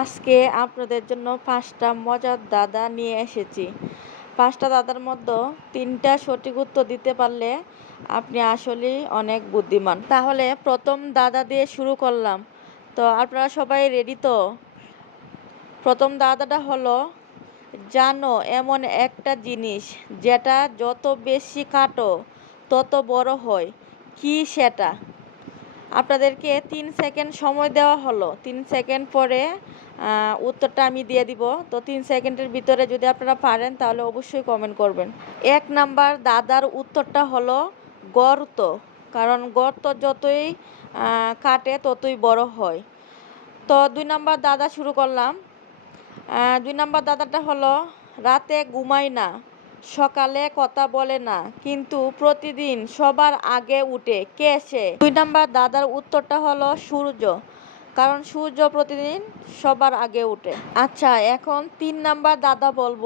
আজকে আপনাদের জন্য পাঁচটা মজার দাদা নিয়ে এসেছি। পাঁচটা দাদার মধ্যে তিনটা সঠিক উত্তর দিতে পারলে আপনি আসলেই অনেক বুদ্ধিমান। তাহলে প্রথম দাদা দিয়ে শুরু করলাম। তো আপনারা সবাই রেডি তো? প্রথম দাদাটা হলো, জানো, এমন একটা জিনিস যেটা যত বেশি কাটো তত বড় হয়। কি সেটা? আপনাদেরকে তিন সেকেন্ড সময় দেওয়া হলো। তিন সেকেন্ড পরে উত্তরটা আমি দিয়ে দিব। তো তিন সেকেন্ডের ভিতরে যদি আপনারা পারেন, তাহলে অবশ্যই কমেন্ট করবেন। এক নাম্বার দাদার উত্তরটা হলো গর্ত, কারণ গর্ত যতই কাটে ততই বড় হয়। তো দুই নাম্বার দাদা শুরু করলাম। দুই নাম্বার দাদাটা হলো, রাতে ঘুমায় না। সকালে কথা বলে না, কিন্তু প্রতিদিন সবার আগে উঠে কে সে? দুই নাম্বার দাদার উত্তরটা হলো সূর্য, কারণ সূর্য প্রতিদিন সবার আগে উঠে। আচ্ছা এখন তিন নাম্বার দাদা বলব,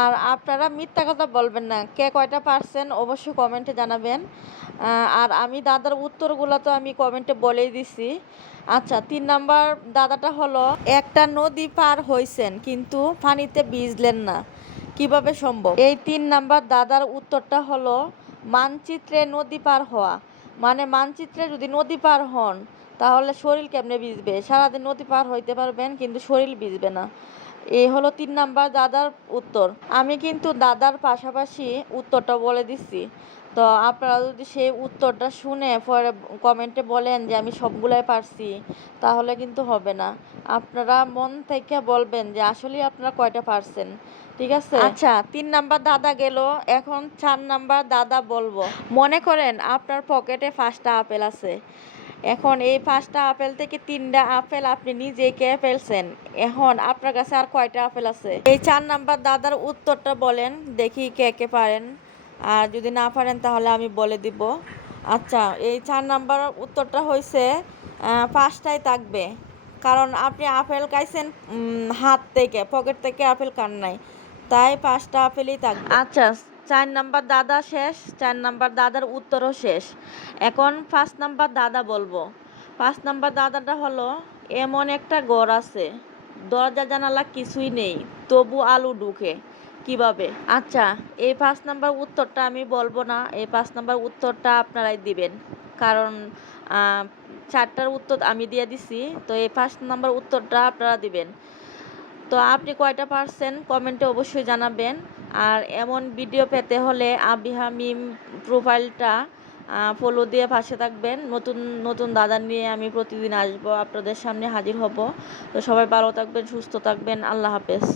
আর আপনারা মিথ্যা কথা বলবেন না, কে কয়টা পারছেন অবশ্যই কমেন্টে জানাবেন। আর আমি দাদার উত্তরগুলো তো আমি কমেন্টে বলেই দিছি। আচ্ছা তিন নাম্বার দাদাটা হলো, একটা নদী পার হয়েছেন কিন্তু পানিতে ভিজলেন না। কীভাবে সম্ভব? এই তিন নাম্বার দাদার উত্তরটা হলো, মানচিত্রে নদী পার হওয়া। মানে মানচিত্রে যদি নদী পার হন, তাহলে শরীর কেমনে ভিজবে? সারাদিন নদী পার হইতে পারবেন, কিন্তু শরীর ভিজবে না। এই হলো তিন নাম্বার দাদার উত্তর। আমি কিন্তু দাদার পাশাপাশি উত্তরটা বলে দিচ্ছি। তো আপনারা যদি সেই উত্তরটা শুনে পরে কমেন্টে বলেন যে আমি সবগুলাই পারছি, তাহলে কিন্তু হবে না। আপনারা মন থেকে বলবেন যে আসলেই আপনারা কয়টা পারছেন? ঠিক আছে? আচ্ছা তিন নাম্বার দাদা গেল, এখন চার নাম্বার দাদা বলব। মনে করেন আপনার পকেটে পাঁচটা আপেল আছে। এখন এই পাঁচটা আপেল থেকে তিনটা আপেল আপনি নিজে কে ফেলছেন। এখন আপনার কাছে আর কয়টা আপেল আছে? এই চার নাম্বার দাদার উত্তরটা বলেন, দেখি কে কে পারেন। আর যদি না পারেন তাহলে আমি বলে দিব। আচ্ছা এই চার নাম্বার উত্তরটা হয়েছে পাঁচটাই থাকবে। কারণ আপনি আপেল খাইছেন হাত থেকে, পকেট থেকে আপেল কান নাই। তাই পাঁচটা আপেলই থাকবে। আচ্ছা চার নাম্বার দাদা শেষ, চার নাম্বার দাদার উত্তরও শেষ। এখন পাঁচ নাম্বার দাদা বলব। পাঁচ নাম্বার দাদাটা হলো, এমন একটা ঘর আছে, দরজা জানালা কিছুই নেই, তবু আলু ঢুকে। কীভাবে? আচ্ছা এই পাঁচ নাম্বার উত্তরটা আমি বলব না, এই পাঁচ নাম্বার উত্তরটা আপনারাই দিবেন। কারণ চারটার উত্তর আমি দিয়ে দিছি, তো এই পাঁচ নাম্বার উত্তরটা আপনারা দিবেন। তো আপনি কয়টা পারছেন কমেন্টে অবশ্যই জানাবেন। আর এমন ভিডিও পেতে হলে আবিহা মিম প্রোফাইলটা ফলো দিয়ে পাশে থাকবেন। নতুন নতুন দাদা নিয়ে আমি প্রতিদিন আসব, আপনাদের সামনে হাজির হব। তো সবাই ভালো থাকবেন, সুস্থ থাকবেন। আল্লাহ হাফেজ।